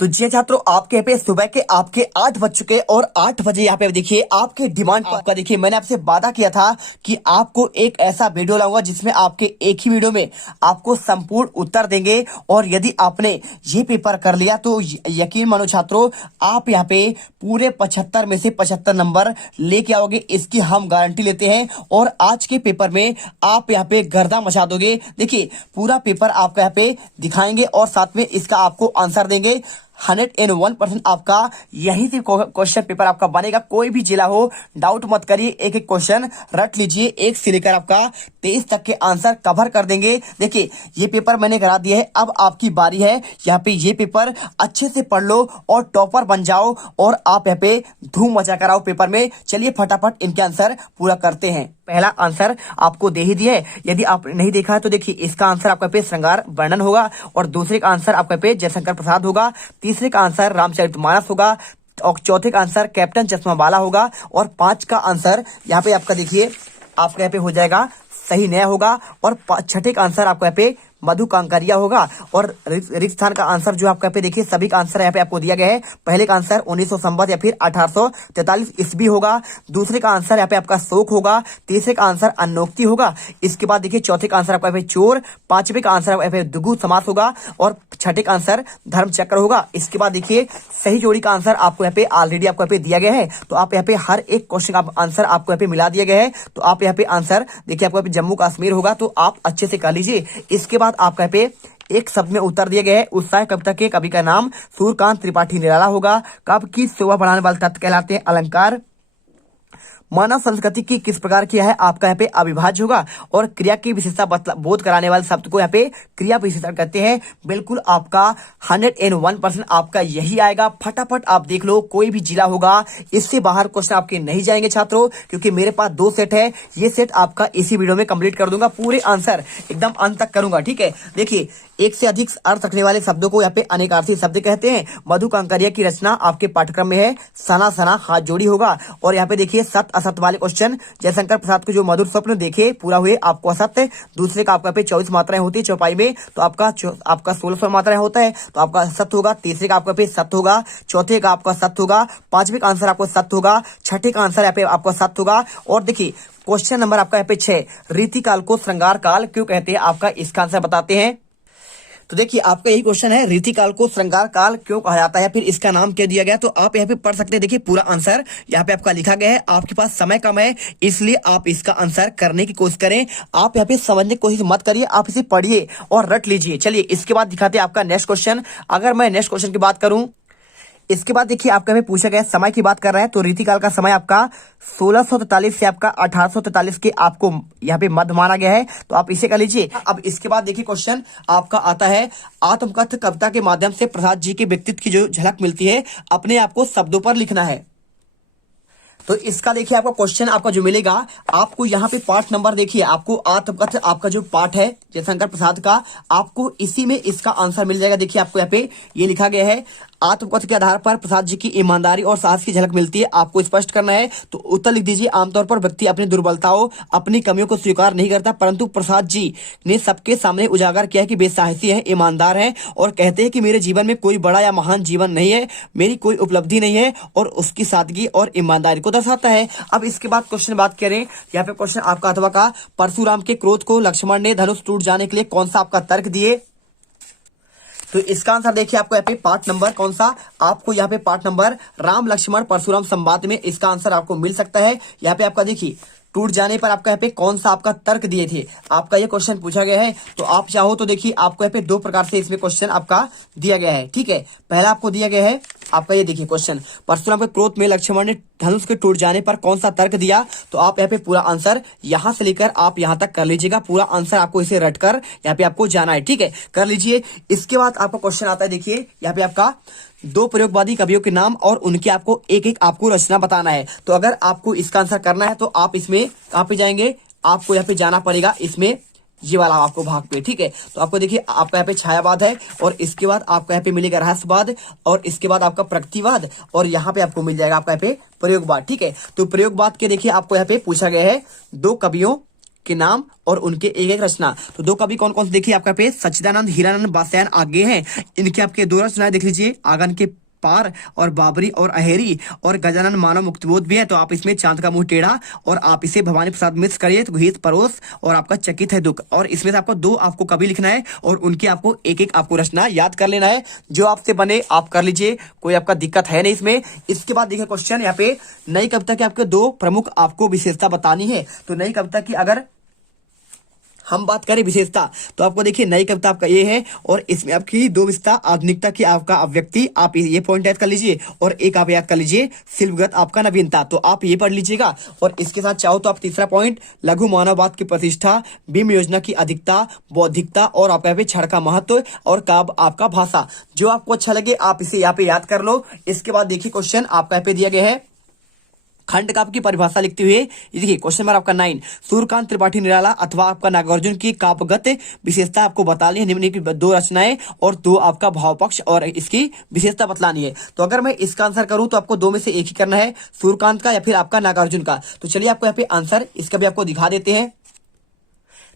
तो जी छात्रों, आपके यहाँ पे सुबह के आपके 8 बज चुके और 8 बजे यहाँ पे देखिए आपके डिमांड आपका देखिए मैंने आपसे वादा किया था कि आपको एक ऐसा वीडियो लाऊंगा जिसमें आपके एक ही वीडियो में आपको संपूर्ण उत्तर देंगे। और यदि आपने ये पेपर कर लिया तो यकीन मानो छात्रों, आप यहाँ पे पूरे 75 में से 75 नंबर लेके आओगे, इसकी हम गारंटी लेते हैं। और आज के पेपर में आप यहाँ पे गर्दा मचा दोगे। देखिए पूरा पेपर आपका यहाँ पे दिखाएंगे और साथ में इसका आपको आंसर देंगे। 101% आपका यही से क्वेश्चन पेपर आपका बनेगा। कोई भी जिला हो, डाउट मत करिए, एक एक क्वेश्चन रट लीजिए, 1 से लेकर आपका 23 तक के आंसर कवर कर देंगे। देखिए ये पेपर मैंने करा दिया है, अब आपकी बारी है। यहाँ पे ये पेपर अच्छे से पढ़ लो और टॉपर बन जाओ और आप यहाँ पे धूम मचा कर आओ पेपर में। चलिए फटाफट इनके आंसर पूरा करते हैं। पहला आंसर आपको दे ही दिया है, यदि आप नहीं देखा है तो देखिए इसका आंसर आपका पे श्रृंगार वर्णन होगा, और दूसरे का आंसर आपका पे जयशंकर प्रसाद होगा, तीसरे का आंसर रामचरितमानस होगा, और चौथे का आंसर कैप्टन चश्मावाला होगा, और 5 का आंसर यहाँ पे आपका देखिए आपका यहाँ पे हो जाएगा सही नया होगा, और छठे का आंसर आपको यहाँ पे मधु कांकरिया होगा, और रिक्त स्थान का आंसर जो आपका पे देखिए सभी का आंसर यहाँ पे आपको दिया गया है। पहले का आंसर 1900 संवत या फिर 1843 ईस्वी होगा, दूसरे का आंसर यहाँ पे आपका शोक होगा, तीसरे का आंसर अनोक्ति होगा, इसके बाद देखिए चौथे का आंसर आपका पे चोर, पांचवे का आंसर यहाँ पे दुगु समास होगा, और छठे का आंसर धर्म चक्र होगा। इसके बाद देखिए सही जोड़ी का आंसर आपको यहाँ पे ऑलरेडी आपको यहाँ पे दिया गया है, तो आप यहाँ पे हर एक क्वेश्चन का आंसर आपको यहाँ पे मिला दिया गया है। तो आप यहाँ पे आंसर देखिए आपको यहाँ पे जम्मू कश्मीर होगा, तो आप अच्छे से कर लीजिए। इसके बाद आपका यहाँ पे एक शब्द में उत्तर दिया गया है, उत्साह कविता के कवि का नाम सूर्यकांत त्रिपाठी निराला होगा। कवि की शोभा बढ़ाने वाले तत्व कहलाते हैं अलंकार। मानव संस्कृति की किस प्रकार की है, आपका यहाँ पे अविभाज्य होगा, और क्रिया की विशेषता बोध कराने वाले शब्द को यहाँ पे क्रिया विशेषण कहते हैं। बिल्कुल आपका 101% आपका यही आएगा। फटाफट आप देख लो, कोई भी जिला होगा इससे बाहर क्वेश्चन आपके नहीं जाएंगे छात्रों, क्योंकि मेरे पास 2 सेट है। ये सेट आपका इसी वीडियो में कंप्लीट कर दूंगा, पूरे आंसर एकदम अंत तक करूंगा, ठीक है। देखिए एक से अधिक अर्थ रखने वाले शब्दों को यहाँ पे अनेकार्थी शब्द कहते हैं। मधु कांकरिया की रचना आपके पाठ्यक्रम में है, सना सना हाथ जोड़ी होगा। और यहाँ पे देखिए सत्य असत्य वाले क्वेश्चन, जयशंकर प्रसाद को जो मधुर स्वप्न देखे पूरा हुए आपको असत्य, दूसरे का आपका पे 24 मात्राएं होती है चौपाई में, तो आपका 1600 मात्राएं होता है, तो आपका सत्य होगा। तीसरे का आपका पे सत्य होगा, चौथे का आपका सत्य होगा, पांचवे का आंसर आपको सत्य होगा, छठे का आंसर यहाँ पे आपका सत्य होगा। और देखिए क्वेश्चन नंबर आपका यहाँ पे 6, रीतिकाल को श्रृंगार काल क्यों कहते हैं, आपका इसका आंसर बताते हैं। तो देखिए आपका यही क्वेश्चन है, रीतिकाल को श्रृंगार काल क्यों कहा जाता है, फिर इसका नाम क्या दिया गया। तो आप यहाँ पे पढ़ सकते हैं, देखिए पूरा आंसर यहाँ पे आपका लिखा गया है। आपके पास समय कम है इसलिए आप इसका आंसर करने की कोशिश करें, आप यहाँ पे समझने की कोशिश मत करिए, आप इसे पढ़िए और रट लीजिए। चलिए इसके बाद दिखाते हैं आपका नेक्स्ट क्वेश्चन। अगर मैं नेक्स्ट क्वेश्चन की बात करूं, इसके बाद देखिए आपका में पूछा गया समय की बात कर रहा है, तो रीतिकाल का समय आपका 1643 से आपका 1843 के आपको यहाँ पे मध्य माना गया है, तो आप इसे कर लीजिए। अब इसके बाद देखिए क्वेश्चन आपका आता है, आत्मकथ कविता के माध्यम से प्रसाद जी के व्यक्तित्व की जो झलक मिलती है, अपने आप को शब्दों पर लिखना है। तो इसका देखिए आपका क्वेश्चन आपका जो मिलेगा, आपको यहाँ पे पार्ट नंबर देखिए, आपको आत्मकथ आपका जो पार्ट है जयशंकर प्रसाद का, आपको इसी में इसका आंसर मिल जाएगा। देखिए आपको यहाँ पे ये लिखा गया है, आत्मकथ के आधार पर प्रसाद जी की ईमानदारी और साहस की झलक मिलती है, आपको स्पष्ट करना है। तो उत्तर लिख दीजिए, आमतौर पर व्यक्ति अपनी दुर्बलताओं अपनी कमियों को स्वीकार नहीं करता, परंतु प्रसाद जी ने सबके सामने उजागर किया है कि वे साहसी हैं, ईमानदार हैं, और कहते हैं कि मेरे जीवन में कोई बड़ा या महान जीवन नहीं है, मेरी कोई उपलब्धि नहीं है, और उसकी सादगी और ईमानदारी को दर्शाता है। अब इसके बाद क्वेश्चन बात करें, यहाँ पे क्वेश्चन आपका अथवा का, परशुराम के क्रोध को लक्ष्मण ने धनुष टूट जाने के लिए कौन सा आपका तर्क दिए। तो इसका आंसर देखिए आपको यहाँ पे पार्ट नंबर कौन सा, आपको यहाँ पे पार्ट नंबर राम लक्ष्मण परशुराम संवाद में इसका आंसर आपको मिल सकता है। यहाँ पे आपका देखिए टूट जाने पर आपका यहाँ पे कौन सा आपका तर्क दिए थे, आपका ये क्वेश्चन पूछा गया है। तो आप चाहो तो देखिए आपको यहाँ पे 2 प्रकार से इसमें क्वेश्चन आपका दिया गया है, ठीक है। पहला आपको दिया गया है आपका ये देखिए क्वेश्चन, परशुराम के क्रोध में लक्ष्मण ने धनुष के टूट जाने पर कौन सा तर्क दिया। तो आप यहाँ पे पूरा आंसर यहाँ से लेकर आप यहाँ तक कर लीजिएगा, पूरा आंसर आपको इसे रटकर यहाँ पे आपको जाना है, ठीक है, कर लीजिए। इसके बाद आपका क्वेश्चन आता है, देखिए यहाँ पे आपका 2 प्रयोगवादी कवियों के नाम और उनके आपको एक एक आपको रचना बताना है। तो अगर आपको इसका आंसर करना है तो आप इसमें कहाँ पे जाएंगे, आपको यहाँ पे जाना पड़ेगा इसमें ये वाला आपको भाग पे, ठीक है। तो आपको देखिए आपका यहाँ पे छायावाद है, और इसके बाद आपका यहाँ पे मिलेगा रहस्यवाद, और इसके बाद आपका प्रकृतिवाद, और यहाँ पे आपको मिल जाएगा आपका यहाँ पे प्रयोगवाद, ठीक है। तो प्रयोगवाद के देखिए आपको यहाँ पे पूछा गया है 2 कवियों के नाम और उनके एक एक रचना। तो दो कवि कौन कौन से देखिए आपका पे सच्चिदानंद हीरानंद बादशाहन आगे हैं। इनके आपके दो रचनाएं देख लीजिए, आंगन के पार और बाबरी और अहेरी, और गजानन मानव मुक्तिबोध भी है। तो आप इसमें चांद का मुंह टेढ़ा, और आप इसे भवानी प्रसाद मिक्स करिए तो गीत परोस, और आपका चकित है दुख। और इसमें से आपको दो आपको कवि लिखना है और उनके आपको एक एक आपको रचना याद कर लेना है। जो आपसे बने आप कर लीजिए, कोई आपका दिक्कत है नहीं इसमें। इसके बाद देखिए क्वेश्चन यहाँ पे, नई कविता के आपके दो प्रमुख आपको विशेषता बतानी है। तो नई कविता की अगर हम बात करें विशेषता, तो आपको देखिए नई कविता आपका ये है, और इसमें आपकी दो विशेषता, आधुनिकता की आपका अभिव्यक्ति, आप ये पॉइंट याद कर लीजिए, और एक आप याद कर लीजिए शिल्पगत आपका नवीनता। तो आप ये पढ़ लीजिएगा। और इसके साथ चाहो तो आप तीसरा पॉइंट, लघु मानववाद की प्रतिष्ठा, बीम योजना की अधिकता, बौद्धिकता, और आपका यहाँ पे क्षण का महत्व, और काव्य आपका भाषा। जो आपको अच्छा लगे आप इसे यहाँ पे याद कर लो। इसके बाद देखिए क्वेश्चन आपका यहाँ पे दिया गया है, खंड काव्य की परिभाषा लिखते हुए देखिए क्वेश्चन नंबर आपका 9, सूर्यकांत त्रिपाठी निराला अथवा आपका नागार्जुन की काव्यगत विशेषता आपको बतानी है। निम्न की दो रचनाएं और दो आपका भाव पक्ष और इसकी विशेषता बतलानी है। तो अगर मैं इसका आंसर करूं तो आपको दो में से एक ही करना है, सूर्यकांत का या फिर आपका नागार्जुन का। तो चलिए आपको यहाँ पे आंसर इसका भी आपको दिखा देते हैं।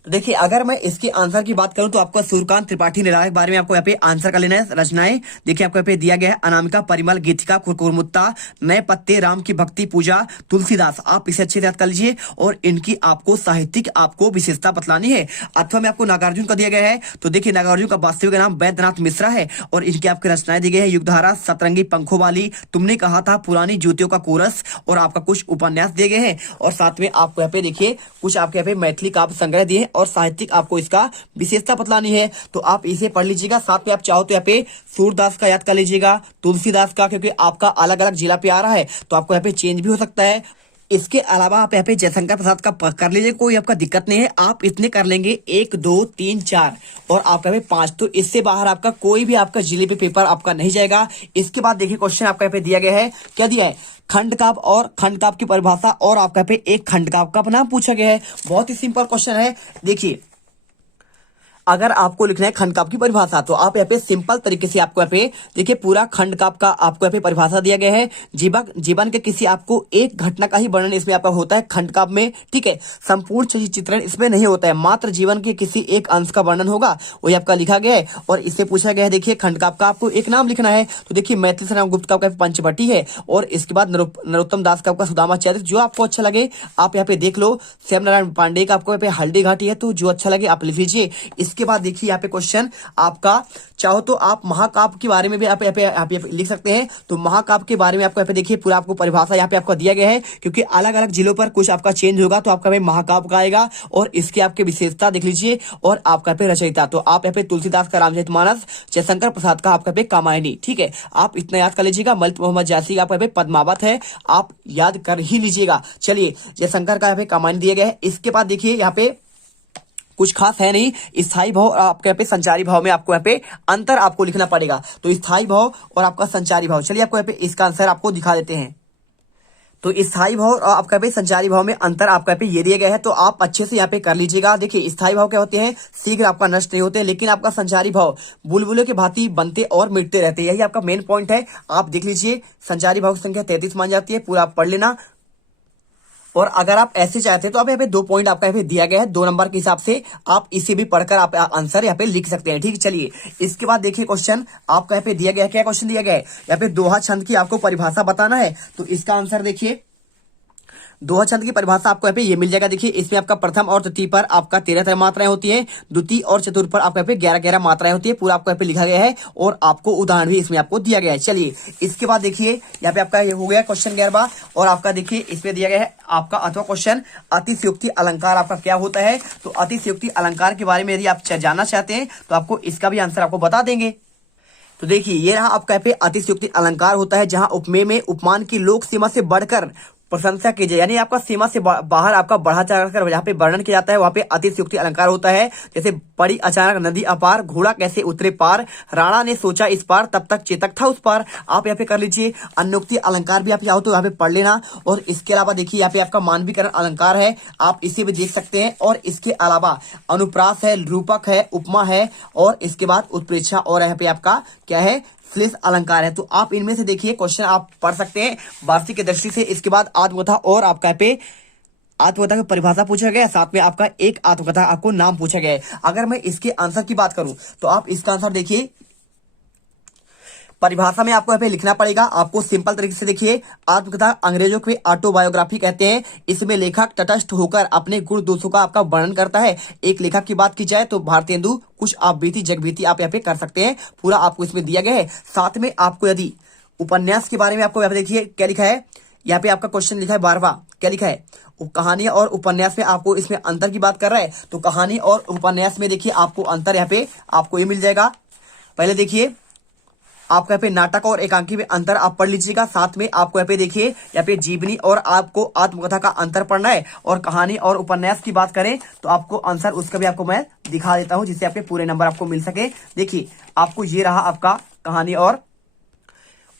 तो देखिए अगर मैं इसके आंसर की बात करूं तो आपको सूर्यकांत त्रिपाठी निराला के बारे में आपको यहाँ पे आंसर कर लेना है। रचनाएं देखिए आपको यहाँ पे दिया गया है, अनामिका, परिमल, गीतिका, कुरमुत्ता, नए पत्ते, राम की भक्ति पूजा, तुलसीदास। आप इसे अच्छे से याद कर लीजिए और इनकी आपको साहित्यिक आपको विशेषता बतलानी है। अथवा में आपको नागार्जुन का दिया गया है, तो देखिए नागार्जुन का वास्तविक नाम वैद्यनाथ मिश्रा है, और इनकी आपकी रचनाएं दी गई है, युगधारा, सतरंगी पंखों वाली, तुमने कहा था, पुरानी जूतियों का कोरस, और आपका कुछ उपन्यास दिए गए हैं। और साथ में आपको यहाँ पे देखिए कुछ आपके यहाँ पे मैथिली काव्य संग्रह दिए और साहित्यिक आपको इसका विशेषता बतलानी है। तो आप इसे पढ़ लीजिएगा। साथ में आप चाहो तो यहाँ पे सूरदास का याद कर लीजिएगा, तुलसीदास का, क्योंकि आपका अलग अलग जिला पे आ रहा है तो आपको यहाँ पे चेंज भी हो सकता है। इसके अलावा आप यहाँ पे जयशंकर प्रसाद का कर लीजिए, कोई आपका दिक्कत नहीं है। आप इतने कर लेंगे 1 2 3 4 और आप यहाँ पे 5, तो इससे बाहर आपका कोई भी आपका जिले पे पेपर आपका नहीं जाएगा। इसके बाद देखिए क्वेश्चन आपका यहाँ पे दिया गया है, क्या दिया है, खंड काव्य और खंड काव्य की परिभाषा, और आपका यहाँ पे एक खंड काव्य का नाम पूछा गया है। बहुत ही सिंपल क्वेश्चन है। देखिए अगर आपको लिखना है खंड काव्य की परिभाषा, तो आप यहाँ पे सिंपल तरीके से आपको यहाँ पे देखिए पूरा खंड काव्य का आपको यहाँ पे परिभाषा दिया गया है। जीवन के किसी आपको एक घटना का ही वर्णन इसमें आपका होता है खंड काव्य में, ठीक है। संपूर्ण चित्रण इसमें नहीं होता है, मात्र जीवन के किसी एक अंश का वर्णन होगा, वही आपका लिखा गया है। और इससे पूछा गया है देखिए खंड काव्य का आपको एक नाम लिखना है, तो देखिए मैथिली से गुप्त का पंचवटी है, और इसके बाद नरोत्तम दास का आपका सुदामा चरित्र। जो आपको अच्छा लगे आप यहाँ पे देख लो। श्याम नारायण पांडे का आपको यहाँ पे हल्दी घाटी है, तो जो अच्छा लगे आप लिख लीजिए। इसके बाद देखिए यहाँ पे क्वेश्चन आपका, चाहो तो आप महाकाव्य के बारे में भी आप यहाँ पे लिख सकते हैं। तो महाकाव्य के बारे में आपको यहाँ पे देखिए पूरा आपको परिभाषा यहाँ पे आपको दिया गया है, क्योंकि अलग अलग जिलों पर कुछ आपका चेंज होगा, तो आपका महाकाव्य का आएगा। और इसके आपके विशेषता देख लीजिए, और आपका यहाँ पे रचयिता, तो आप यहाँ पे तुलसीदास का रामचरितमानस, जयशंकर प्रसाद का आपका पे कामायनी, ठीक है। आप इतना याद कर लीजिएगा। मलिक मोहम्मद जायसी का आपका पे पद्मावत है, आप याद कर ही लीजिएगा। चलिए जयशंकर का यहाँ पे कामायनी दिया गया है। इसके बाद देखिए यहाँ पे कुछ खास है नहीं। स्थायी भाव और आपके यहाँ पे संचारी भाव में आपको यहाँ पे अंतर आपको लिखना पड़ेगा। तो स्थायी भाव और आपका संचारी भाव, चलिए आपको यहाँ पे इसका आंसर आपको दिखा देते हैं। तो स्थायी भाव और आपका पे संचारी भाव में अंतर आपका पे ये दिया गया है, तो आप अच्छे से यहाँ पे कर लीजिएगा। देखिए स्थायी भाव क्या होते हैं, शीघ्र आपका नष्ट नहीं होते, लेकिन आपका संचारी भाव बुलबुले के भांति बनते और मिटते रहते हैं। यही आपका मेन पॉइंट है। आप देख लीजिए संचारी भाव की संख्या 33 मान जाती है, पूरा आप पढ़ लेना। और अगर आप ऐसे चाहते हैं तो आप यहाँ पे 2 पॉइंट आपका यहाँ पे दिया गया है 2 नंबर के हिसाब से, आप इसे भी पढ़कर आप आंसर यहाँ पे लिख सकते हैं, ठीक। चलिए इसके बाद देखिए क्वेश्चन आपका यहाँ पे दिया गया है। क्या क्वेश्चन दिया गया है, यहाँ पे दोहा छंद की आपको परिभाषा बताना है। तो इसका आंसर देखिए, दोहा छंद की परिभाषा आपको यहाँ पे ये मिल जाएगा। देखिए इसमें आपका प्रथम और तृतीय पर आपका 13 मात्राएं होती है, द्वितीय और चतुर्थ पर आपको यहाँ पे 11 मात्राएं होती है। पूरा आपको यहाँ पे लिखा गया है, और आपको उदाहरण भी इसमें आपको दिया गया है। चलिए इसके बाद देखिए यहाँ पे आपका ये हो गया क्वेश्चन 11वां, और आपका देखिए इसमें दिया गया है आपका अथवा क्वेश्चन, अतिशयोक्ति अलंकार आपका क्या होता है। तो अतिशयोक्ति अलंकार के बारे में यदि आप जानना चाहते हैं तो आपको इसका भी आंसर आपको बता देंगे। तो देखिए ये रहा आपका यहाँ पे अतिशयोक्ति अलंकार होता है, जहां उपमेय में उपमान की लोक सीमा से बढ़कर प्रशंसा कीजिए, यानी आपका सीमा से बाहर आपका बढ़ा चढ़कर जहाँ पे वर्णन किया जाता है वहाँ पे अतिशयोक्ति अलंकार होता है। जैसे बड़ी अचानक नदी अपार, घोड़ा कैसे उतरे पार, राणा ने सोचा इस पार, तब तक चेतक था उस पार। आप यहाँ पे कर लीजिए। अन्योक्ति अलंकार भी आप चाहो तो यहाँ पे पढ़ लेना। और इसके अलावा देखिए यहाँ पे आपका मानवीकरण अलंकार है, आप इसे भी देख सकते हैं। और इसके अलावा अनुप्रास है, रूपक है, उपमा है, और इसके बाद उत्प्रेक्षा, और यहाँ पे आपका क्या है, श्लेष अलंकार है। तो आप इनमें से देखिए क्वेश्चन आप पढ़ सकते हैं वार्षिक की दृष्टि से। इसके बाद आत्मकथा और आपका यहाँ पे आत्मकथा की परिभाषा पूछा गया है, साथ में आपका एक आत्मकथा आपको नाम पूछा गया है। अगर मैं इसके आंसर की बात करूं तो आप इसका आंसर देखिए, परिभाषा में आपको यहाँ पे लिखना पड़ेगा। आपको सिंपल तरीके से देखिए, आत्मकथा अंग्रेजों की ऑटोबायोग्राफी कहते हैं। इसमें लेखक तटस्थ होकर अपने गुण दोषों का आपका वर्णन करता है। एक लेखक की बात की जाए तो भारतेंदु, कुछ आप बीती जग बीती आप यहाँ पे कर सकते हैं, पूरा आपको इसमें दिया गया है। साथ में आपको यदि उपन्यास के बारे में आपको यहाँ पे देखिए क्या लिखा है, यहाँ पे आपका क्वेश्चन लिखा है 12वां, क्या लिखा है, कहानी और उपन्यास में आपको इसमें अंतर की बात कर रहा है। तो कहानी और उपन्यास में देखिए आपको अंतर यहाँ पे आपको ये मिल जाएगा। पहले देखिए आपको यहाँ पे नाटक और एकांकी में अंतर आप पढ़ लीजिएगा। साथ में आपको यहाँ पे देखिए, यहाँ पे जीवनी और आपको आत्मकथा का अंतर पढ़ना है। और कहानी और उपन्यास की बात करें तो आपको आंसर उसका भी आपको मैं दिखा देता हूं, जिससे आपके पूरे नंबर आपको मिल सके। देखिए आपको ये रहा आपका कहानी और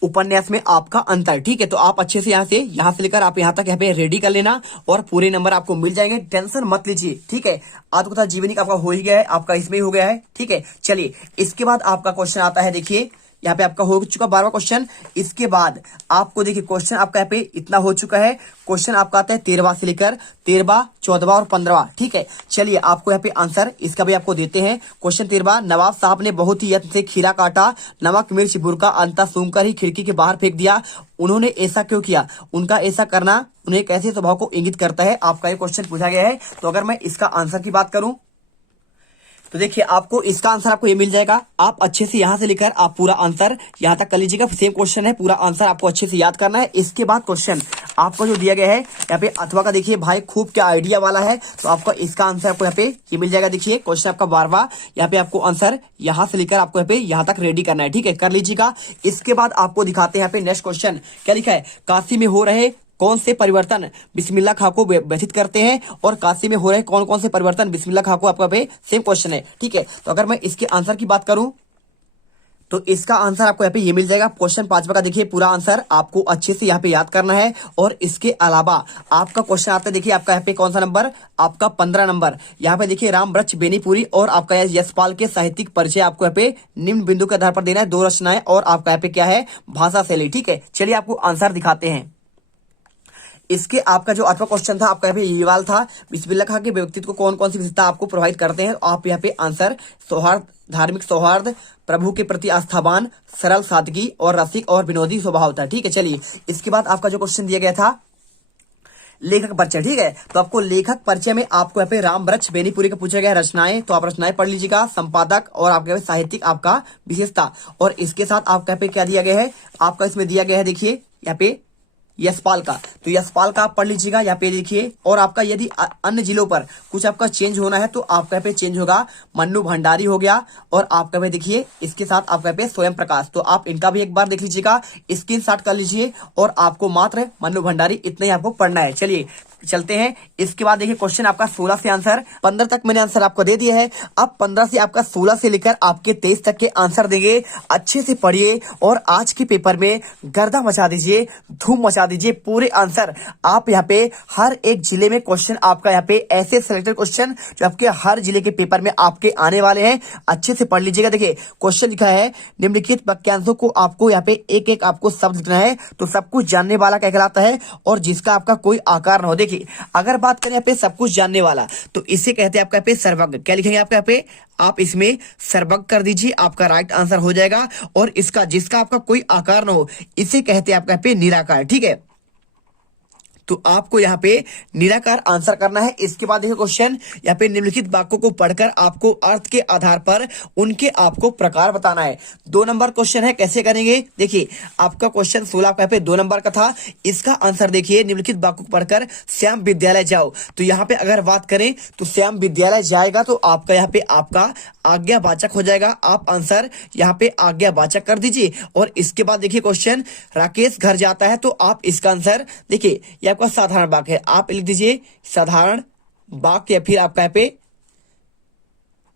उपन्यास में आपका अंतर, ठीक है। तो आप अच्छे से यहाँ से लेकर आप यहाँ तक यहाँ पे रेडी कर लेना और पूरे नंबर आपको मिल जाएंगे, टेंशन मत लीजिए, ठीक है। आत्मकथा जीवनी का आपका हो ही गया है, आपका इसमें ही हो गया है, ठीक है। चलिए इसके बाद आपका क्वेश्चन आता है, देखिए यहाँ पे आपका हो चुका 12वां क्वेश्चन। इसके बाद आपको देखिए क्वेश्चन आपका यहाँ पे इतना हो चुका है। क्वेश्चन आपका आता है 13वां से लेकर 13वां, 14वां और 15वां, ठीक है। चलिए आपको यहाँ पे आंसर इसका भी आपको देते हैं। क्वेश्चन 13वां, नवाब साहब ने बहुत ही यत्न से खीरा काटा, नमक मिर्च बुरका अंता सूंघकर ही खिड़की के बाहर फेंक दिया, उन्होंने ऐसा क्यों किया, उनका ऐसा करना उन्हें कैसे स्वभाव को इंगित करता है, आपका ये क्वेश्चन पूछा गया है। तो अगर मैं इसका आंसर की बात करूं तो देखिए आपको इसका आंसर आपको ये मिल जाएगा। आप अच्छे से यहां से लेकर आप पूरा आंसर यहां तक कर लीजिएगा। सेम क्वेश्चन है, पूरा आंसर आपको अच्छे से याद करना है। इसके बाद क्वेश्चन आपको जो दिया गया है यहाँ पे अथवा का, देखिए भाई खूब क्या आइडिया वाला है। तो आपका इसका आंसर आपको यहाँ पे ये मिल जाएगा। देखिए क्वेश्चन आपका 12वां, यहाँ पे आपको आंसर यहां से लेकर आपको यहाँ पे यहां तक रेडी करना है, ठीक है, कर लीजिएगा। इसके बाद आपको दिखाते हैं यहाँ पे नेक्स्ट क्वेश्चन क्या लिखा है, काशी में हो रहे कौन से परिवर्तन बिस्मिल्लाह खां को व्यथित करते हैं, और काशी में हो रहे कौन कौन से परिवर्तन बिस्मिल्लाह खां को, आपका पे सेम क्वेश्चन है, ठीक है। तो अगर मैं इसके आंसर की बात करूं तो इसका आंसर आपको यहाँ पे ये मिल जाएगा। क्वेश्चन 5वां का देखिए पूरा आंसर आपको अच्छे से यहाँ पे याद करना है। और इसके अलावा आपका क्वेश्चन आता है, देखिए आपका यहाँ पे कौन सा नंबर, आपका 15 नंबर। यहाँ पे देखिए राम वृक्ष बेनीपुरी और आपका यशपाल के साहित्यिक परिचय आपको यहाँ पे निम्न बिंदु के आधार पर देना है, 2 रचनाएं और आपका यहाँ पे क्या है, भाषा शैली, ठीक है। चलिए आपको आंसर दिखाते हैं। इसके आपका जो 8वां क्वेश्चन था आपका यहाँ पे ये वाला था, बिस्मिल्लाह खां के व्यक्तित्व को कौन कौन सी विशेषता आपको प्रभावित करते हैं। आप यहाँ पे आंसर सौहार्द, धार्मिक सौहार्द, प्रभु के प्रति आस्थावान, सरल सादगी और रसिक और विनोदी स्वभाव था, ठीक है। चलिए इसके बाद आपका जो क्वेश्चन दिया गया था लेखक परिचय, ठीक है। तो आपको लेखक परिचय में आपको यहाँ पे राम वृक्ष बेनीपुरी का पूछा गया रचनाएं, तो आप रचनाएं पढ़ लीजिएगा। संपादक और आपके साहित्यिक आपका विशेषता, और इसके साथ आपका यहाँ पे क्या दिया गया है, आपका इसमें दिया गया है देखिए यहाँ पे यशपाल का, तो यशपाल का आप पढ़ लीजिएगा यहाँ पे देखिए। और आपका यदि अन्य जिलों पर कुछ आपका चेंज होना है तो आपका यहाँ पे चेंज होगा, मन्नू भंडारी हो गया, और आपका पे देखिए इसके साथ आपका यहाँ पे स्वयं प्रकाश, तो आप इनका भी एक बार देख लीजिएगा, स्क्रीनशॉट कर लीजिए। और आपको मात्र मन्नू भंडारी इतना ही आपको पढ़ना है। चलिए चलते हैं। इसके बाद देखिए क्वेश्चन आपका 16 से आंसर 15 तक मैंने आंसर आपको दे दिया है। अब 15 से आपका 16 से लेकर आपके 23 तक के आंसर देंगे। अच्छे से पढ़िए और आज के पेपर में गर्दा मचा दीजिए, धूम मचा दीजिए। पूरे आंसर आप यहाँ पे हर एक जिले में क्वेश्चन आपका यहाँ पे ऐसे सिलेक्टेड क्वेश्चन जो आपके हर जिले के पेपर में आपके आने वाले हैं, अच्छे से पढ़ लीजिएगा। देखिए क्वेश्चन लिखा है, निम्नलिखित वाक्यांशों को आपको यहाँ पे एक एक आपको शब्द लिखना है। तो सब कुछ जानने वाला क्या कहलाता है, और जिसका आपका कोई आकार न हो। देखिए अगर बात करें यहाँ पे सब कुछ जानने वाला, तो इसे कहते हैं आपका यहाँ पे सर्वज्ञ। क्या लिखेंगे आपका यहाँ पे, आप इसमें सर्वज्ञ कर दीजिए, आपका राइट आंसर हो जाएगा। और इसका जिसका आपका कोई आकार ना हो, इसे कहते हैं आपका यहाँ पे निराकार, ठीक है। तो आपको यहाँ पे निराकार आंसर करना है। इसके बाद देखिए क्वेश्चन यहाँ पे निम्नलिखित वाक्यों को पढ़कर आपको अर्थ के आधार पर उनके आपको प्रकार बताना है। 2 नंबर क्वेश्चन है, कैसे करेंगे, देखिए आपका क्वेश्चन 16 यहाँ पे 2 नंबर का था। इसका आंसर देखिए, निम्नलिखित वाक्यों को पढ़कर श्याम विद्यालय जाओ। तो यहाँ पे अगर बात करें तो श्याम विद्यालय जाएगा, तो आपका यहाँ पे आपका आज्ञावाचक हो जाएगा। आप आंसर यहाँ पे आज्ञावाचक कर दीजिए। और इसके बाद देखिए क्वेश्चन राकेश घर जाता है, तो आप इसका आंसर देखिए ये आपका साधारण वाक्य है, आप लिख दीजिए साधारण वाक्य, या फिर आपका यहाँ पे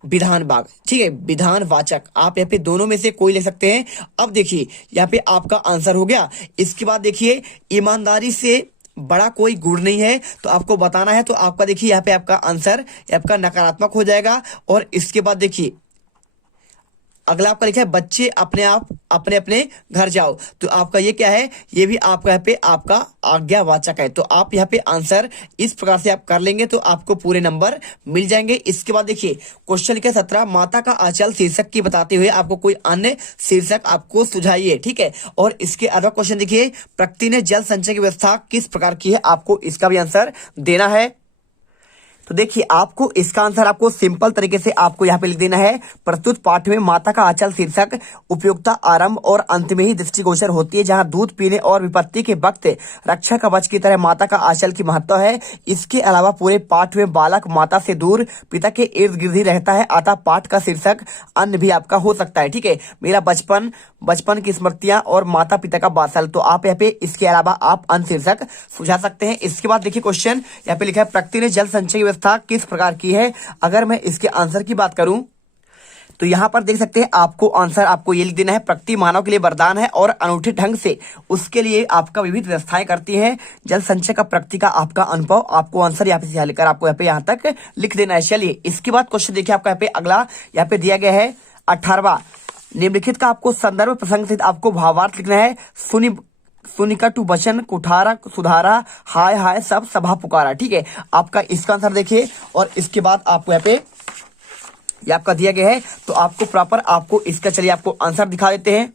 विधान वाक्य, ठीक है, विधान वाचक। आप यहाँ पे दोनों में से कोई ले सकते हैं। अब देखिए यहाँ पे आपका आंसर हो गया। इसके बाद देखिए ईमानदारी से बड़ा कोई गुण नहीं है, तो आपको बताना है। तो आपका देखिए यहाँ पे आपका आंसर आपका नकारात्मक हो जाएगा। और इसके बाद देखिए अगला आपका लिखा है बच्चे अपने आप अपने अपने घर जाओ। तो आपका ये क्या है, ये भी आपका यहाँ पे आपका आज्ञावाचक है। तो आप यहाँ पे आंसर इस प्रकार से आप कर लेंगे तो आपको पूरे नंबर मिल जाएंगे। इसके बाद देखिए क्वेश्चन लिखा है 17, माता का आंचल शीर्षक की बताते हुए आपको कोई अन्य शीर्षक आपको सुझाइए। ठीक है, और इसके अलावा क्वेश्चन देखिए, प्रकृति ने जल संचय की व्यवस्था किस प्रकार की है, आपको इसका भी आंसर देना है। तो देखिए आपको इसका आंसर आपको सिंपल तरीके से आपको यहाँ पे लिख देना है, प्रस्तुत पाठ में माता का आंचल शीर्षक उपयुक्तता आरंभ और अंत में ही दृष्टिगोचर होती है, जहां दूध पीने और विपत्ति के वक्त रक्षा कवच की तरह माता का आंचल की महत्व है। इसके अलावा पूरे पाठ में बालक माता से दूर पिता के इर्द गिर्द ही रहता है, अतः पाठ का शीर्षक अन्य भी आपका हो सकता है। ठीक है, मेरा बचपन की स्मृतियां और माता पिता का बासल। तो आप यहाँ पे इसके अलावा आप अन्य शीर्षक सुझा सकते हैं। इसके बाद देखिए क्वेश्चन यहाँ पे लिखा है, प्रकृति ने जल संचय व्यवस्था किस प्रकार की है। अगर मैं इसके आंसर की बात करूं तो यहां पर देख सकते हैं आपको आंसर आपको ये लिख देना है, प्रकृति मानव के लिए वरदान है और अनूठे ढंग से उसके लिए आपका विविध व्यवस्थाएं करती है। जल संचय का प्रकृति का आपका अनुभव, आपको आंसर यहाँ पे लेकर आपको यहाँ पे यहाँ तक लिख देना है। चलिए इसके बाद क्वेश्चन देखिए आपका यहाँ पे अगला यहाँ पे दिया गया है 18वां, निम्नलिखित का आपको संदर्भ प्रसंग से आपको भावार्थ लिखना है। सुनिकटु वचन कुठारा सुधारा, हाय हाय सब सभा पुकारा। ठीक है, आपका इसका आंसर देखिए और इसके बाद आपको यहाँ पे ये आपका दिया गया है तो आपको प्रॉपर आपको इसका चलिए आपको आंसर दिखा देते हैं।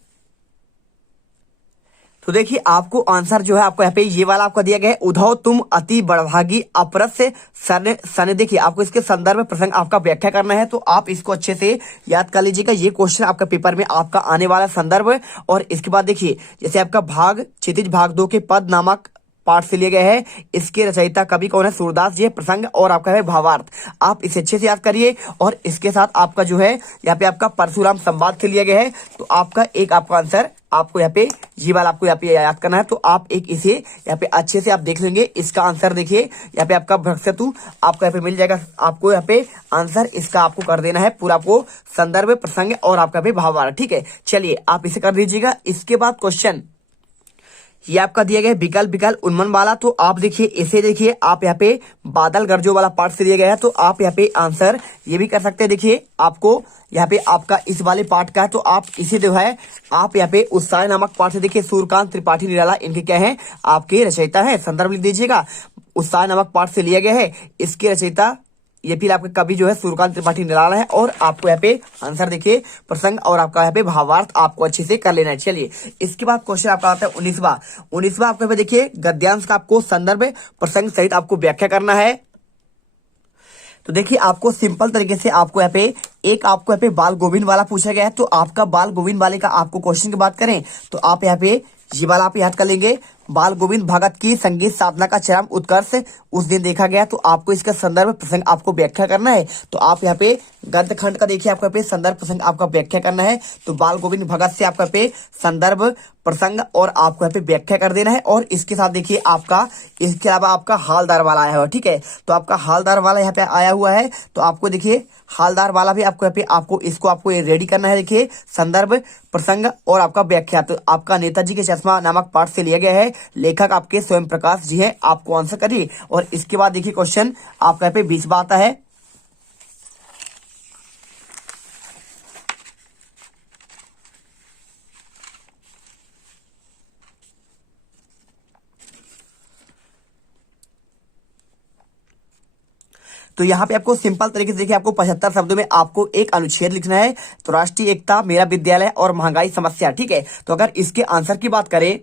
तो देखिए आपको आंसर जो है आपको यहाँ पे ये वाला आपका दिया गया है, उद्धव तुम अति बड़भागी अपरस से सन। देखिए आपको इसके संदर्भ प्रसंग आपका व्याख्या करना है, तो आप इसको अच्छे से याद कर लीजिएगा। ये क्वेश्चन आपका पेपर में आपका आने वाला संदर्भ। और इसके बाद देखिए जैसे आपका भाग क्षितिज भाग 2 के पद नामक पाठ से लिए गए हैं, इसके रचयिता कवि कौन है, सूरदास जी। प्रसंग और आपका है भावार्थ, आप इसे अच्छे से याद करिए। और इसके साथ आपका जो है यहाँ पे आपका परशुराम संवाद से लिया गया है, तो आपका एक आपका आंसर आपको यहाँ पे ये वाला आपको यहाँ पे याद करना है। तो आप एक इसे यहाँ पे अच्छे से आप देख लेंगे। इसका आंसर देखिए यहाँ पे आपका भ्रक्षतु आपको यहाँ पे मिल जाएगा। आपको यहाँ पे आंसर इसका आपको कर देना है पूरा, आपको संदर्भ प्रसंग और आपका यहाँ पे भावार्थ। ठीक है, चलिए आप इसे कर दीजिएगा। इसके बाद क्वेश्चन ये आपका दिया गया है विकल्प उन्मन वाला, तो आप देखिए इसे देखिए आप यहाँ पे बादल गरजो वाला पार्ट से दिया गया है, तो आप यहाँ पे आंसर ये भी कर सकते हैं। देखिए आपको यहाँ पे आपका इस वाले पार्ट का है, तो आप इसे जो है आप यहाँ पे उत्साह नामक पार्ट से देखिए सूर्यकांत त्रिपाठी निराला इनके क्या है आपके रचयिता है, संदर्भ लिख दीजिएगा। उत्साह नामक पार्ट से लिया गया है, इसके रचयिता ये फिर आपके कवि जो है सूर्यकांत त्रिपाठी निराला है। और आपको यहाँ पे आंसर देखिए प्रसंग और आपका यहाँ पे भावार्थ आपको अच्छे से कर लेना है। चलिए इसके बाद क्वेश्चन आपका आता है 19वां आपको यहाँ पे देखिए गद्यांश का आपको संदर्भ प्रसंग सहित आपको व्याख्या करना है। तो देखिए आपको सिंपल तरीके से आपको यहाँ पे एक आपको यहाँ पे बाल गोविंद वाला पूछा गया है, तो आपका बाल गोविंद वाले का आपको क्वेश्चन की बात करें तो आप यहाँ पे ये वाला आप याद कर लेंगे, बाल गोविंद भगत की संगीत साधना का चरम उत्कर्ष उस दिन देखा गया। तो आपको इसका संदर्भ प्रसंग आपको व्याख्या करना है। तो आप यहाँ पे गद्य खंड का देखिए आपको यहाँ पे संदर्भ प्रसंग आपका व्याख्या करना है। तो बाल गोविंद भगत से आपका पे संदर्भ प्रसंग और आपको यहाँ पे व्याख्या कर देना है। और इसके साथ देखिए आपका इसके अलावा आपका हालदार वाला आया हुआ, ठीक है, तो आपका हालदार वाला यहाँ पे आया हुआ है। तो आपको देखिए हालदार वाला भी आपको यहाँ पे आपको इसको आपको रेडी करना है। देखिए संदर्भ प्रसंग और आपका व्याख्या, तो आपका नेताजी के चश्मा नामक पाठ से लिया गया है, लेखक आपके स्वयं प्रकाश जी है। आपको आंसर करिए। और इसके बाद देखिए क्वेश्चन आपका यहाँ पे 20वां आता है। तो यहाँ पे आपको सिंपल तरीके से देखिए आपको 75 शब्दों में आपको एक अनुच्छेद लिखना है। तो राष्ट्रीय एकता, मेरा विद्यालय और महंगाई समस्या, ठीक है। तो अगर इसके आंसर की बात करें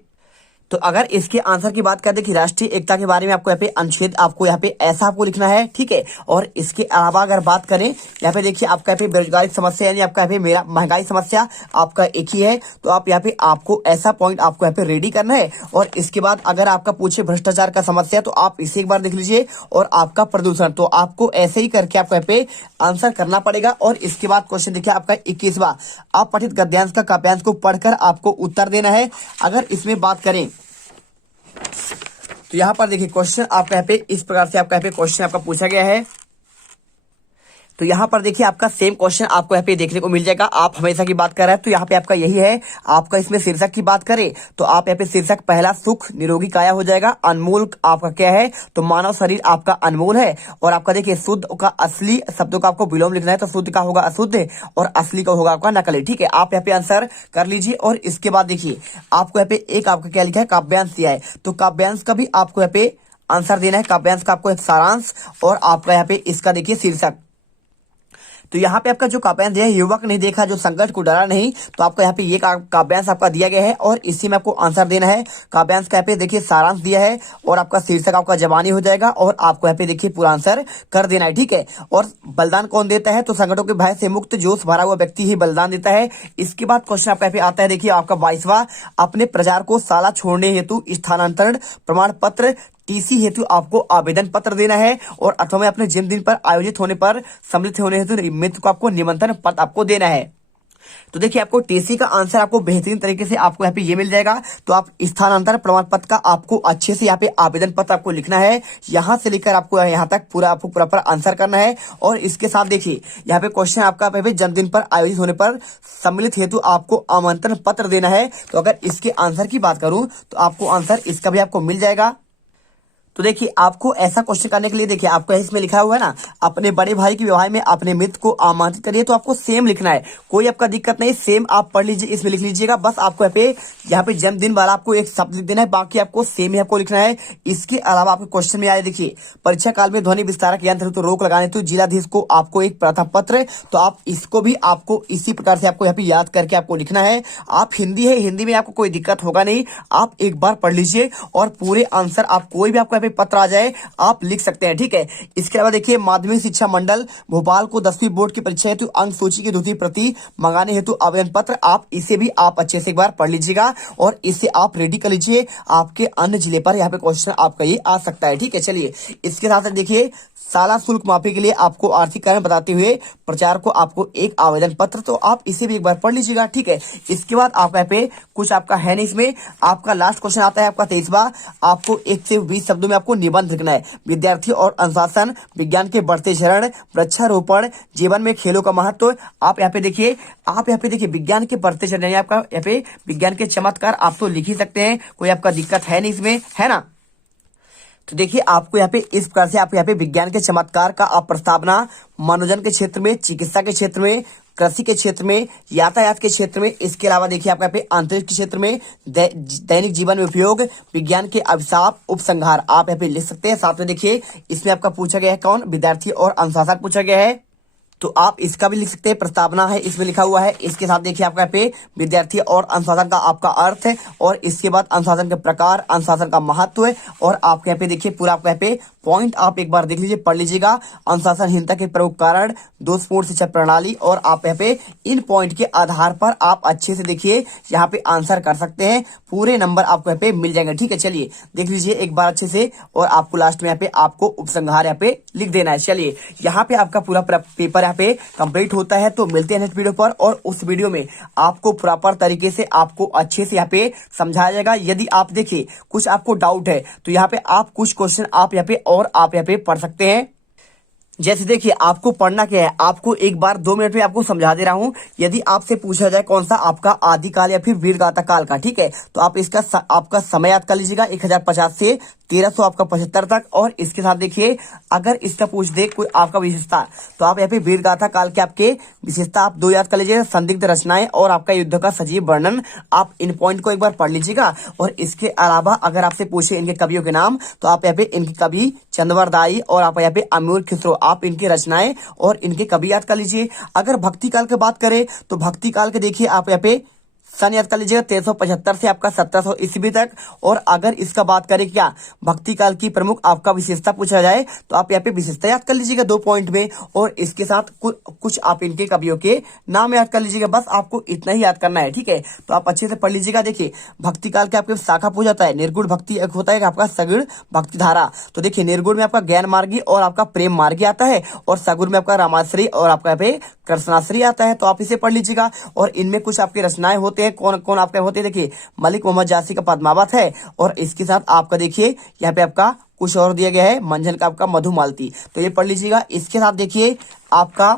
तो अगर इसके आंसर की बात करें कि राष्ट्रीय एकता के बारे में आपको यहाँ पे अनुच्छेद आपको यहाँ पे ऐसा आपको लिखना है, ठीक है। और इसके अलावा अगर बात करें यहाँ पे देखिए आपका यहाँ पे बेरोजगारी समस्या यानी आपका यहाँ पे मेरा महंगाई समस्या आपका एक ही है। तो आप यहाँ पे आपको ऐसा पॉइंट आपको यहाँ पे रेडी करना है। और इसके बाद अगर आपका पूछे भ्रष्टाचार का समस्या तो आप इसे एक बार देख लीजिए। और आपका प्रदूषण, तो आपको ऐसे ही करके आपको यहाँ पे आंसर करना पड़ेगा। और इसके बाद क्वेश्चन देखिए आपका 21वां, आप पठित गद्यांश का काव्यांश को पढ़कर आपको उत्तर देना है। अगर इसमें बात करें तो यहाँ पर देखिए क्वेश्चन आपका यहाँ पे इस प्रकार से आपका यहाँ पे क्वेश्चन आपका पूछा गया है। तो यहाँ पर देखिए आपका सेम क्वेश्चन आपको यहाँ पे देखने को मिल जाएगा। आप हमेशा की बात कर रहे हैं तो यहाँ पे आपका यही है। आपका इसमें शीर्षक की बात करें तो आप यहाँ पे शीर्षक पहला सुख निरोगी काया हो जाएगा। अनमोल आपका क्या है, तो मानव शरीर आपका अनमोल है। और आपका देखिए शुद्ध का असली शब्दों का आपको विलोम लिखना है, तो शुद्ध का होगा अशुद्ध और असली का होगा आपका नकली। ठीक है, आप यहाँ पे आंसर कर लीजिए। और इसके बाद देखिए आपको यहाँ पे एक आपका क्या लिखा है, काव्यांश दिया है, तो काव्यांश का भी आपको यहाँ पे आंसर देना है। काव्यांश का आपको एक सारांश और आपका यहाँ पे इसका देखिए शीर्षक। तो यहाँ पे आपका जो काव्यांश दिया है, युवक नहीं देखा जो संकट को डरा नहीं, तो आपका यहाँ पे ये काव्यांश आपका दिया गया है और इसी में आपको आंसर देना है। काव्यांश का यहाँ पे देखिए सारांश दिया है और आपका शीर्षक आपका जवानी हो जाएगा और आपको यहाँ पे देखिए पूरा आंसर कर देना है। ठीक है, और बलिदान कौन देता है, तो संकटों के भय से मुक्त जोश भरा हुआ व्यक्ति ही बलिदान देता है। इसके बाद क्वेश्चन आपका यहाँ पे आता है, देखिए आपका 22वां, अपने प्रचार को शाला छोड़ने हेतु स्थानांतरण प्रमाण पत्र टीसी हेतु आपको आवेदन पत्र देना है और अथवा में अपने जन्मदिन पर आयोजित होने पर सम्मिलित होने हेतु मित्र को आपको निमंत्रण पत्र आपको देना है। तो देखिए आपको टीसी का आंसर आपको बेहतरीन तरीके से आपको यहाँ पे ये मिल जाएगा। तो आप स्थानांतरण प्रमाण पत्र का आपको अच्छे से यहाँ पे आवेदन पत्र आपको लिखना है, यहाँ से लेकर आपको यहाँ तक पूरा आपको प्रॉपर आंसर करना है। और इसके साथ देखिए यहाँ पे क्वेश्चन आपका जन्मदिन पर आयोजित होने पर सम्मिलित हेतु आपको आमंत्रण पत्र देना है। तो अगर इसके आंसर की बात करूं तो आपको आंसर इसका भी आपको मिल जाएगा। तो देखिए आपको ऐसा क्वेश्चन करने के लिए देखिए आपको इसमें लिखा हुआ है ना, अपने बड़े भाई के विवाह में अपने मित्र को आमंत्रित करिए, तो आपको सेम लिखना है, कोई आपका दिक्कत नहीं, सेम आप पढ़ लीजिए, इसमें लिख लीजिएगा। बस आपको यहाँ पे जन्मदिन वाला आपको एक शब्द लिख देना है, बाकी आपको सेम ही आपको लिखना है। इसके अलावा आपके क्वेश्चन में आए देखिए, परीक्षा काल में ध्वनि विस्तारक यंत्र तो रोक लगाने तो जिलाधीश को आपको एक प्रथम पत्र, तो आप इसको भी आपको इसी प्रकार से आपको यहाँ पे याद करके आपको लिखना है। आप हिंदी है, हिंदी में आपको कोई दिक्कत होगा नहीं, आप एक बार पढ़ लीजिए और पूरे आंसर आप कोई भी आपको यहाँ पे पत्र आ जाए आप लिख सकते हैं। ठीक है, इसके अलावा देखिए माध्यमिक शिक्षा मंडल भोपाल को 10वीं बोर्ड की परीक्षा हेतु अंक सूची की द्वितीय प्रति मंगाने हेतु आवेदन पत्र, आप इसे भी आप अच्छे से एक बार पढ़ लीजिएगा और इसे आप रेडी कर लीजिए। आपके अन्य जिले पर यहाँ पे क्वेश्चन आपका ये आ सकता है। ठीक है, चलिए इसके साथ देखिए साला शुल्क माफी के लिए आपको आर्थिक कारण बताते हुए प्रचार को आपको एक आवेदन पत्र, तो आप इसे भी एक बार पढ़ लीजिएगा। ठीक है, इसके बाद आप यहाँ पे कुछ आपका है नहीं, इसमें आपका लास्ट क्वेश्चन आता है आपका 23वां, आपको 1 से 20 शब्दों में आपको निबंध लिखना है। विद्यार्थी और अनुशासन, विज्ञान के बढ़ते चरण, वृक्षारोपण, जीवन में खेलों का महत्व। आप यहाँ पे देखिए विज्ञान के बढ़ते चरण, यानी आपका यहाँ पे विज्ञान के चमत्कार आप तो लिख ही सकते हैं, कोई आपका दिक्कत है नहीं इसमें, है ना। तो देखिए आपको यहाँ पे इस प्रकार से आप यहाँ पे विज्ञान के चमत्कार का आप प्रस्तावना मनोरंजन के क्षेत्र में, चिकित्सा के क्षेत्र में, कृषि के क्षेत्र में, यातायात के क्षेत्र में, इसके अलावा देखिए आपका यहाँ पे अंतरिक्ष के क्षेत्र में, दैनिक जीवन में उपयोग, विज्ञान के अभिशाप, उपसंहार आप यहाँ पे लिख सकते हैं। साथ में देखिए इसमें आपका पूछा गया है कौन, विद्यार्थी और अनुशासन पूछा गया है, तो आप इसका भी लिख सकते हैं, प्रस्तावना है इसमें लिखा हुआ है। इसके साथ देखिए आपका यहाँ पे विद्यार्थी और अनुशासन का आपका अर्थ है और इसके बाद अनुशासन के प्रकार, अनुशासन का महत्व है और आपके यहाँ पे देखिए पूरा आपका यहाँ पे पॉइंट आप एक बार देख लीजिए, पढ़ लीजिएगा। अनुशासनहीनता के प्रमुख कारण, दोषपूर्ण शिक्षा प्रणाली, और आप यहाँ पे इन पॉइंट के आधार पर आप अच्छे से देखिए यहाँ पे आंसर कर सकते हैं, पूरे नंबर आपको यहाँ पे मिल जाएंगे। ठीक है, चलिए देख लीजिए एक बार अच्छे से और आपको लास्ट में यहाँ पे आपको उपसंहार यहाँ पे लिख देना है। चलिए यहाँ पे आपका पूरा पेपर यहाँ पे कंप्लीट होता है। तो मिलते हैं नेक्स्ट वीडियो पर और उस वीडियो में आपको प्रॉपर तरीके से आपको अच्छे से यहाँ पे समझाया जाएगा। यदि आप देखिए कुछ आपको डाउट है तो यहाँ पे आप कुछ क्वेश्चन आप यहाँ पे और आप यहाँ पे पढ़ सकते हैं। जैसे देखिए आपको पढ़ना क्या है, आपको एक बार 2 मिनट में आपको समझा दे रहा हूं। यदि आपसे पूछा जाए कौन सा आपका आदिकाल या फिर वीरगाथा काल का, ठीक है, तो आप इसका आपका समय याद कर लीजिएगा 1050 से 1300 आपका 75 तक। और इसके साथ देखिए अगर इसका पूछ दे कोई आपका विशेषता, तो आप यहाँ पे वीरगाथा काल के आपके विशेषता आप 2 याद कर लीजिएगा, संदिग्ध रचनाएं और आपका युद्ध का सजीव वर्णन। आप इन पॉइंट को एक बार पढ़ लीजिएगा। और इसके अलावा अगर आपसे पूछे इनके कवियों के नाम, तो आप यहाँ पे इनके कवि चंद्रवरदाई और आप यहाँ पे अमूर खिसरो, आप इनकी रचनाएं और इनके कवि याद कर लीजिए। अगर भक्ति काल की बात करें तो भक्ति काल के देखिए आप यहाँ पे सन याद कर लीजिएगा 1375 से आपका 1700 ईस्वी तक। और अगर इसका बात करें क्या भक्ति काल की प्रमुख आपका विशेषता पूछा जाए, तो आप यहाँ पे विशेषता याद कर लीजिएगा 2 पॉइंट में। और इसके साथ कुछ आप इनके कवियों के नाम याद कर लीजिएगा। बस आपको इतना ही याद करना है, ठीक है। तो आप अच्छे से पढ़ लीजिएगा। देखिए भक्ति काल के आपके शाखा पूछा जाता है, निर्गुण भक्ति एक होता है आपका सगुण भक्ति धारा। तो देखिए निर्गुण में आपका ज्ञान मार्गी और आपका प्रेम मार्गी आता है और सगुण में आपका रामाश्री और आपका यहाँ पे कृष्णाश्री आता है। तो आप इसे पढ़ लीजिएगा। और इनमें कुछ आपकी रचनाएं होते हैं हैं कौन कौन आपके होते हैं। देखिए मलिक मोहम्मद जासी का पद्मावत है, और इसके साथ आपका देखिए यहाँ पे आपका कुछ और दिया गया है, मंझन का आपका मधुमालती, तो ये पढ़ लीजिएगा। इसके साथ देखिए आपका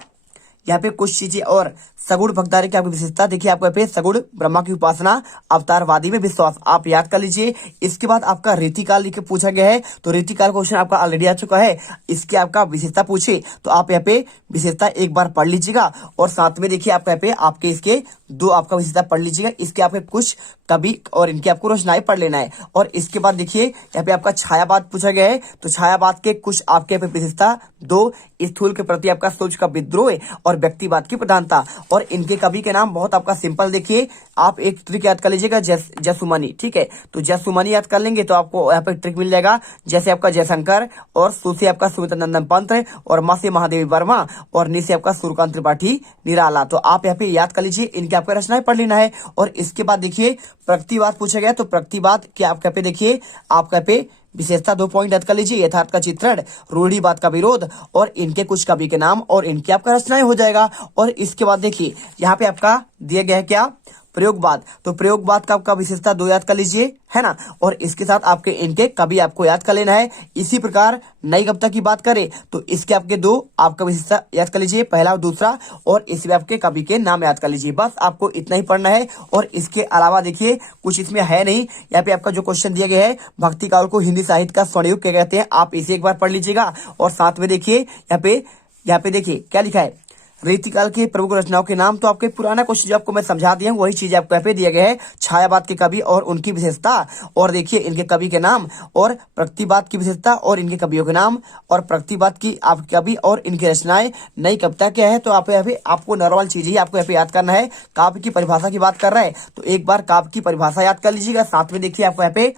यहाँ पे कुछ चीजें और सगुण भगदारी की आपकी विशेषता देखिए, आपको यहाँ पे सगुण ब्रह्मा की उपासना, अवतारवादी में विश्वास, आप याद कर लीजिए। इसके बाद आपका रीतिकाल लिख के पूछा गया है, तो रीतिकाल क्वेश्चन आपका ऑलरेडी आ चुका है। इसके आपका विशेषता पूछे तो आप यहाँ पे विशेषता एक बार पढ़ लीजिएगा, और साथ में देखिए आपका यहाँ पे आपके इसके दो आपका विशेषता पढ़ लीजिएगा। इसके आपके कुछ कवि और इनकी आपको रोशनाई पढ़ लेना है। और इसके बाद देखिए यहाँ पे आपका छायावाद पूछा गया है, तो छायावाद के कुछ आपके यहाँ पे विशेषता दो, स्थूल के प्रति आपका सोच का विद्रोह और व्यक्तिवाद की प्रधानता। और इनके कवि के नाम बहुत आपका सिंपल, देखिए आप एक ट्रिक याद कर लीजिएगा, जसुमनी, ठीक है। तो जसुमनी याद कर लेंगे तो आपको यहाँ पे ट्रिक मिल जाएगा, जैसे आपका जयशंकर, और सु से आपका सुमित नंदन पंत, और म से महादेवी वर्मा, और नि से आपका सूर्यकांत त्रिपाठी निराला। तो आप यहाँ पे याद कर लीजिए, इनके आपका रचनाएं पढ़ लेना है। और इसके बाद देखिए प्रगतिवाद पूछा गया, तो प्रगतिवाद के आपके यहाँ पे देखिए आपका यहाँ पे विशेषता 2 पॉइंट याद कर लीजिए, यथार्थ का चित्रण, रूढ़िवाद का विरोध, और इनके कुछ कवि के नाम और इनकी आपका रचनाएं हो जाएगा। और इसके बाद देखिए यहाँ पे आपका दिया गया है क्या, प्रयोगवाद, तो प्रयोगवाद का आपका विशेषता 2 याद कर लीजिए, है ना। और इसके साथ आपके इनके कवि आपको याद कर लेना है। इसी प्रकार नई कविता की बात करें तो इसके आपके 2 आपका विशेषता याद कर लीजिए, पहला और दूसरा, और इसमें आपके कवि के नाम याद कर लीजिए। बस आपको इतना ही पढ़ना है। और इसके अलावा देखिए कुछ इसमें है नहीं, यहाँ पे आपका जो क्वेश्चन दिया गया है, भक्ति काल को हिंदी साहित्य का स्वर्णयुग क्या कहते हैं, आप इसे एक बार पढ़ लीजिएगा। और साथ में देखिए यहाँ पे देखिए क्या लिखा है, रीतिकाल की प्रमुख रचनाओं के नाम, तो आपके पुराना क्वेश्चन जो आपको मैं समझा दिया हूं वही चीज आपको यहाँ पे दिया गया है, छायावाद के कवि और उनकी विशेषता, और देखिए इनके कवि के नाम, और प्रगतिवाद की विशेषता और इनके कवियों के नाम, और प्रगतिवाद की आपके कवि और इनकी रचनाएं, नई कविता क्या है। तो आप यहाँ पे आपको नॉर्मल चीज ही आपको यहाँ पे याद करना है। काव्य की परिभाषा की बात कर रहा है तो एक बार काव्य की परिभाषा याद कर लीजिएगा। साथ में देखिए आपको यहाँ पे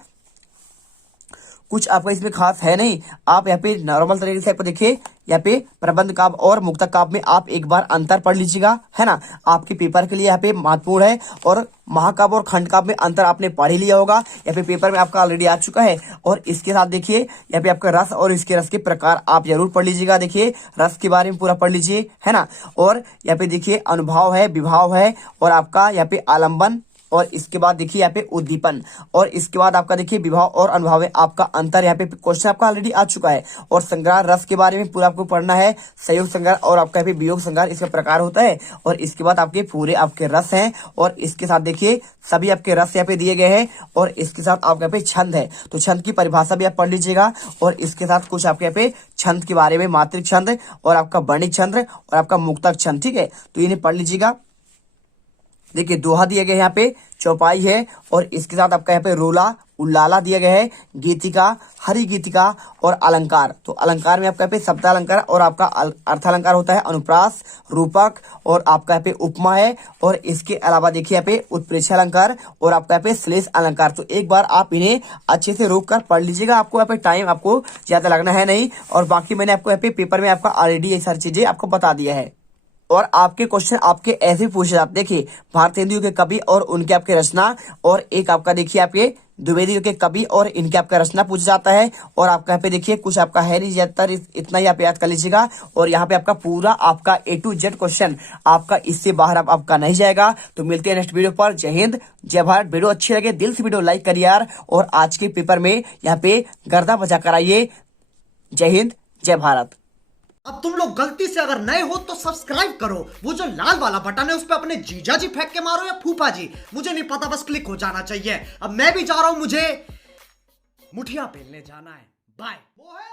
कुछ आपका इसमें खास है नहीं, आप यहाँ पे नॉर्मल तरीके से आपको देखिए यहाँ पे प्रबंध काव्य और मुक्तक काव्य में आप एक बार अंतर पढ़ लीजिएगा, है ना। आपके पेपर के लिए यहाँ पे महत्वपूर्ण है। और महाकाव्य और खंड काव्य में अंतर आपने पढ़ ही लिया होगा, यहाँ पे पेपर में आपका ऑलरेडी आ चुका है। और इसके साथ देखिए यहाँ पे आपका रस और इसके रस के प्रकार आप जरूर पढ़ लीजिएगा, देखिए रस के बारे में पूरा पढ़ लीजिए, है ना। और यहाँ पे देखिए अनुभाव है, विभाव है, और आपका यहाँ पे आलम्बन, और इसके बाद देखिए यहाँ पे उद्दीपन, और इसके बाद आपका देखिए विभाव और अनुभाव में आपका अंतर, यहाँ पे क्वेश्चन आपका ऑलरेडी आ चुका है। और संग्रह रस के बारे में पूरा आपको पढ़ना है, संयोग संग्रह और आपका यहाँ पे वियोग संग्रह इसका प्रकार होता है। और इसके बाद आपके पूरे आपके रस हैं, और इसके साथ देखिए सभी आपके रस यहाँ पे दिए गए हैं। और इसके साथ आपके यहाँ पे छंद है, तो छंद की परिभाषा भी आप पढ़ लीजिएगा। और इसके साथ कुछ आपके यहाँ पे छंद के बारे में, मात्रिक छंद और आपका वर्णिक छंद और आपका मुक्तक छंद, ठीक है, तो इन्हें पढ़ लीजिएगा। देखिए दोहा दिया गया है, यहाँ पे चौपाई है, और इसके साथ आपका यहाँ पे रोला उल्लाला दिया गया है, गीतिका, हरि गीतिका और अलंकार। तो अलंकार में आपका यहाँ पे शब्द अलंकार और आपका अर्थ अलंकार होता है, अनुप्रास, रूपक, और आपका यहाँ पे उपमा है। और इसके अलावा देखिए यहाँ पे उत्प्रेक्षा अलंकार और आपका यहाँ पे श्लेष अलंकार। तो एक बार आप इन्हें अच्छे से रोक कर पढ़ लीजिएगा, आपको यहाँ पे टाइम आपको ज्यादा लगना है नहीं। और बाकी मैंने आपको यहाँ पे पेपर में आपका ऑलरेडी ये सारी चीजें आपको बता दिया है। और आपके क्वेश्चन आपके ऐसे पूछे जाते, देखिए भारतेंदु के कवि और उनके आपके रचना, और एक आपका देखिए आपके द्विवेदी के कवि और इनके आपका रचना पूछा जाता है। और आपका यहाँ पे देखिए कुछ आपका है नहीं, ज्यादातर इतना ही आप याद कर लीजिएगा। और यहाँ पे आपका पूरा आपका A to Z क्वेश्चन आपका इससे बाहर आपका नहीं जाएगा। तो मिलते हैं नेक्स्ट वीडियो पर। जय हिंद, जय भारत। वीडियो अच्छी लगे दिल से वीडियो लाइक करिए यार, और आज के पेपर में यहाँ पे गर्दा बजा कर आइए। जय हिंद, जय भारत। अब तुम लोग गलती से अगर नए हो तो सब्सक्राइब करो, वो जो लाल वाला बटन है उस पर अपने जीजा जी फेंक के मारो या फूफा जी, मुझे नहीं पता, बस क्लिक हो जाना चाहिए। अब मैं भी जा रहा हूं, मुझे मुठिया पेलने जाना है। बाय। वो है